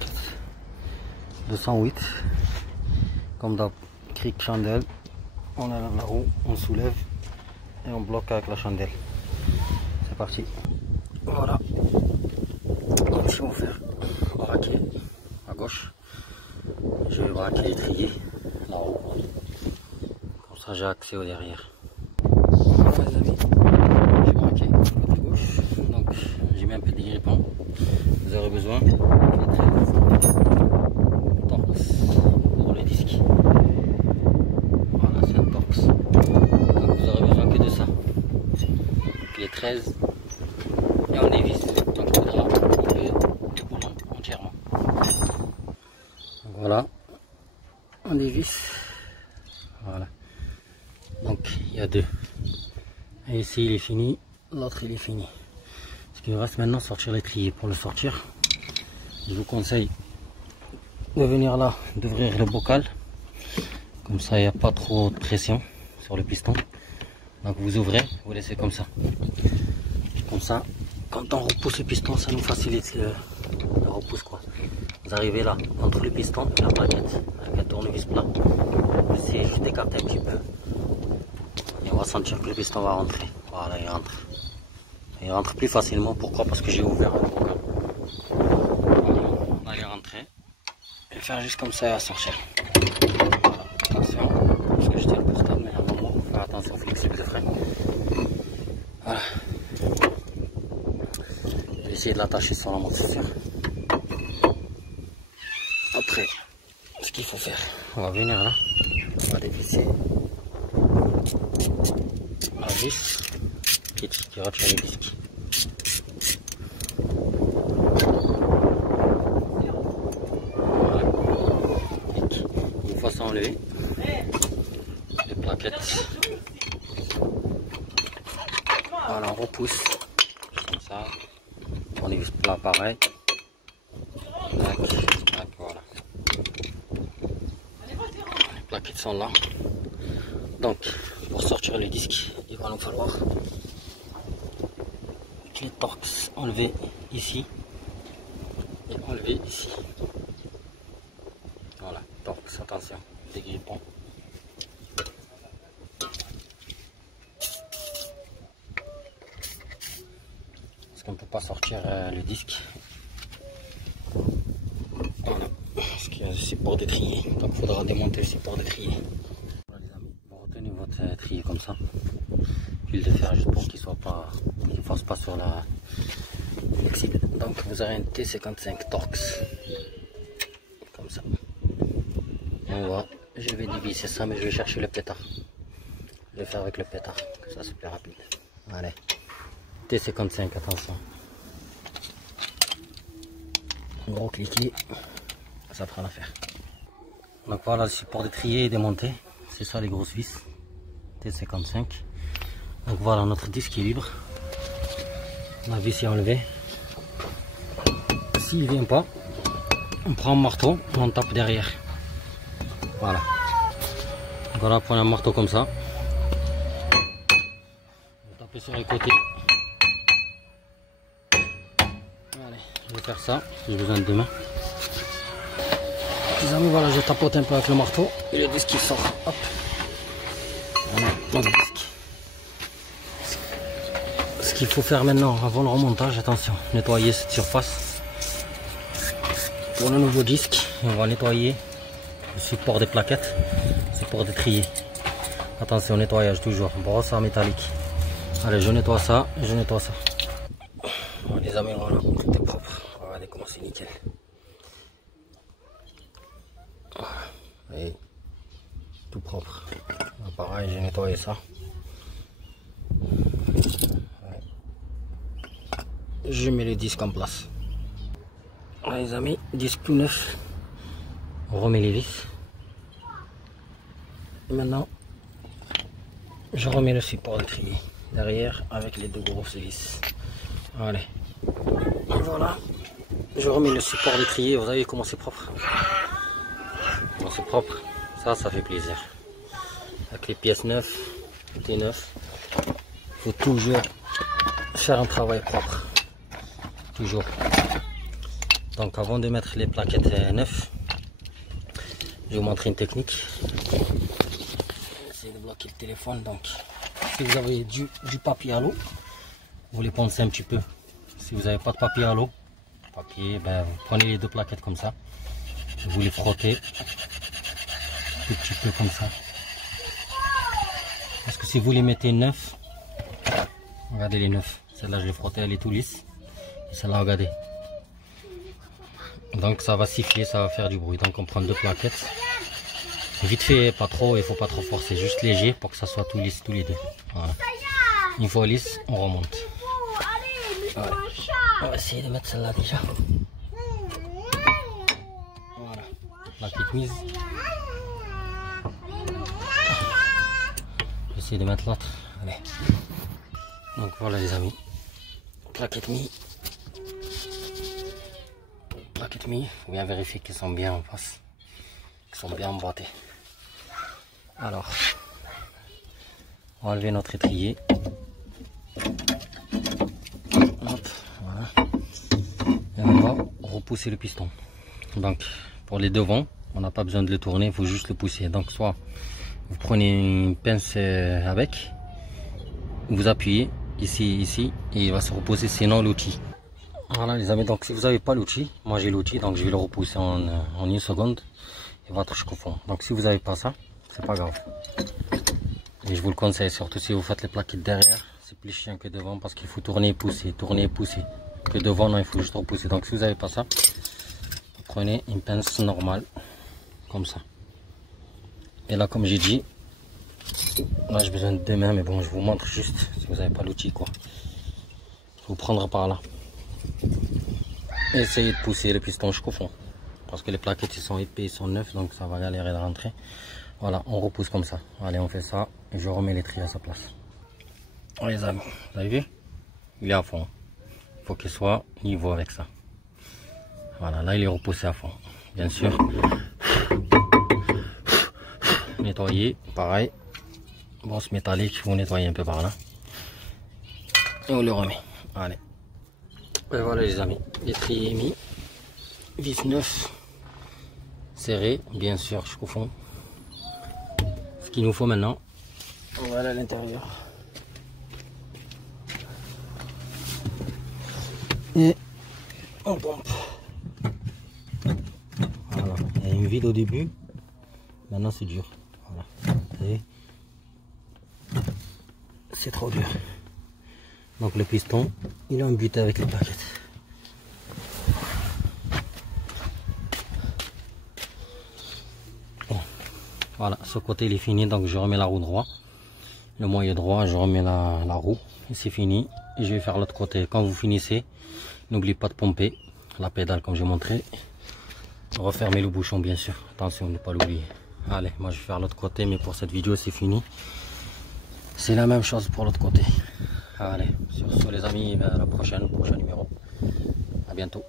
plaquette 208. Comme d'hab, cric chandelle. On enlève la roue, on soulève et on bloque avec la chandelle. C'est parti. Voilà. Donc ici on va faire braquer à gauche. Je vais braquer l'étrier là-haut. Comme ça j'ai accès au derrière. Enfin les amis, j'ai braqué à gauche. Donc j'ai mis un peu de grippant. Vous aurez besoin de Torx pour le disque. Voilà, c'est un Torx. Donc vous aurez besoin que de ça. Les 13 et on dévisse. Donc il faudra enlever le boulon entièrement. Donc, voilà, on dévisse. Voilà. Donc il y a deux. Et ici il est fini, l'autre il est fini. Ce qu'il reste maintenant, sortir l'étrier. Pour le sortir, je vous conseille de venir là, d'ouvrir le bocal. Comme ça il n'y a pas trop de pression sur le piston. Donc vous ouvrez, vous laissez comme ça. Comme ça, quand on repousse le piston, ça nous facilite le repousse quoi. Vous arrivez là, entre le piston et la plaquette, avec un tournevis plat. Vous essayez juste d'écarter un petit peu. Et on va sentir que le piston va rentrer. Voilà, il rentre. Il rentre plus facilement. Pourquoi? Parce que j'ai ouvert le bocal. Voilà, on va aller rentrer. Et faire juste comme ça et à sortir. Voilà. Attention, parce que je tiens le portable, mais à un moment, il faut faire attention au flexible de frein. Voilà. Je vais essayer de l'attacher sur l'amortisseur. Après, ce qu'il faut faire, on va venir là, on va dévisser la vis qui retient le disque. Voilà. Une fois ça enlevé, les plaquettes, voilà, on repousse comme ça, on évite plat pareil. Voilà. Les plaquettes sont là. Donc, pour sortir le disque, il va nous falloir les Torx enlever ici et enlever ici. Voilà, Torx, attention, des grippons. Parce qu'on ne peut pas sortir le disque. Voilà, parce qu'il y a le support d'étrier, donc il faudra démonter le support d'étrier. Voilà les amis, vous retenez votre étrier comme ça, puis le faire juste pour qu'il ne fasse pas sur la flexible. Donc vous aurez un T55 Torx, comme ça. On va, je vais dévisser ça, mais je vais chercher le pétard. Je vais faire avec le pétard, ça c'est plus rapide. Allez, T55, attention. Gros cliquet, ça fera l'affaire. Donc voilà, le support d'étrier est démonté. C'est ça les grosses vis T55. Donc voilà, notre disque est libre. La vis est enlevée. S'il ne vient pas, on prend un marteau et on tape derrière. Voilà. Voilà, prenez un marteau comme ça. On tape sur les côtés. Allez, je vais faire ça. J'ai besoin de deux mains. Les amis, voilà, je tapote un peu avec le marteau et le disque il sort. Hop. Voilà, le disque. Ce qu'il faut faire maintenant avant le remontage, attention, nettoyer cette surface. Pour le nouveau disque, on va nettoyer le support des plaquettes, le support d'étrier. Attention, nettoyage toujours, brosse à métallique. Allez, je nettoie ça, je nettoie ça. Voilà, les amis, voilà, tout est propre. Regardez comment c'est nickel. Et tout propre. Pareil, j'ai nettoyé ça. Ouais. Je mets le disque en place. Voilà, les amis, disque tout neuf. On remet les vis. Et maintenant, je remets le support d'étrier derrière avec les deux grosses vis. Allez. Et voilà. Je remets le support d'étrier. Vous voyez comment c'est propre. C'est propre, ça fait plaisir. Avec les pièces neuves, tout est neuf. Il faut toujours faire un travail propre. Toujours. Donc avant de mettre les plaquettes neuves, je vais vous montrer une technique. Essayez de bloquer le téléphone. Donc si vous avez du papier à l'eau, vous les poncez un petit peu. Si vous n'avez pas de papier à l'eau, ben, vous prenez les deux plaquettes comme ça, vous les frottez un petit peu comme ça. Parce que si vous les mettez neufs, regardez les neufs, celle-là je l'ai frottée, elle est tout lisse. Et celle-là, regardez. Donc ça va siffler, ça va faire du bruit. Donc on prend deux plaquettes. Vite fait, pas trop, il faut pas trop forcer, juste léger pour que ça soit tout lisse tous les deux. Voilà. Une fois lisse, on remonte. Voilà. On va essayer de mettre celle-là déjà. Voilà, plaquette mise. J'essaie de mettre l'autre. Allez. Donc voilà les amis, plaquette mise. Plaquette mise, il faut bien vérifier qu'ils sont bien en face, qu'ils sont bien emboîtés. Alors, on va enlever notre étrier. Hop, voilà. Et on va repousser le piston. Donc pour les devants, on n'a pas besoin de le tourner, il faut juste le pousser. Donc soit vous prenez une pince avec, vous appuyez ici, et il va se reposer, sinon l'outil. Voilà les amis, donc si vous n'avez pas l'outil, moi j'ai l'outil, donc je vais le repousser en une seconde. Il va être jusqu'au fond. Donc si vous n'avez pas ça, c'est pas grave. Et je vous le conseille, surtout si vous faites les plaquettes derrière, c'est plus chiant que devant parce qu'il faut tourner et pousser, tourner et pousser. Que devant, non, il faut juste repousser. Donc si vous n'avez pas ça, vous prenez une pince normale, comme ça. Et là, comme j'ai dit, là j'ai besoin de deux mains, mais bon, je vous montre juste si vous n'avez pas l'outil, quoi. Vous prendrez par là. Essayez de pousser le piston jusqu'au fond. Parce que les plaquettes ils sont épais, ils sont neufs, donc ça va galérer de rentrer. Voilà, on repousse comme ça. Allez, on fait ça et je remets l'étrier à sa place. Allez les amis, vous avez vu? Il est à fond. Il faut qu'il soit niveau avec ça. Voilà, là il est repoussé à fond. Bien sûr. Nettoyer, pareil. Brosse métallique, vous nettoyez un peu par là. Et on le remet. Allez. Et voilà les amis, l'étrier est mis. Vis neuf. Serré, bien sûr, jusqu'au fond. Ce qu'il nous faut maintenant, on va aller à l'intérieur. Et on pompe. Voilà, il y a une vide au début. Maintenant c'est dur. Voilà. C'est trop dur. Donc le piston, il est embuté avec les plaquettes. Voilà, ce côté il est fini, donc je remets la roue droite. Le moyen droit, je remets la roue. Et c'est fini. Et je vais faire l'autre côté. Quand vous finissez, n'oubliez pas de pomper la pédale comme j'ai montré. Refermez le bouchon bien sûr. Attention de ne pas l'oublier. Allez, moi je vais faire l'autre côté, mais pour cette vidéo c'est fini. C'est la même chose pour l'autre côté. Allez, sur ce les amis, à la prochaine, prochain numéro. À bientôt.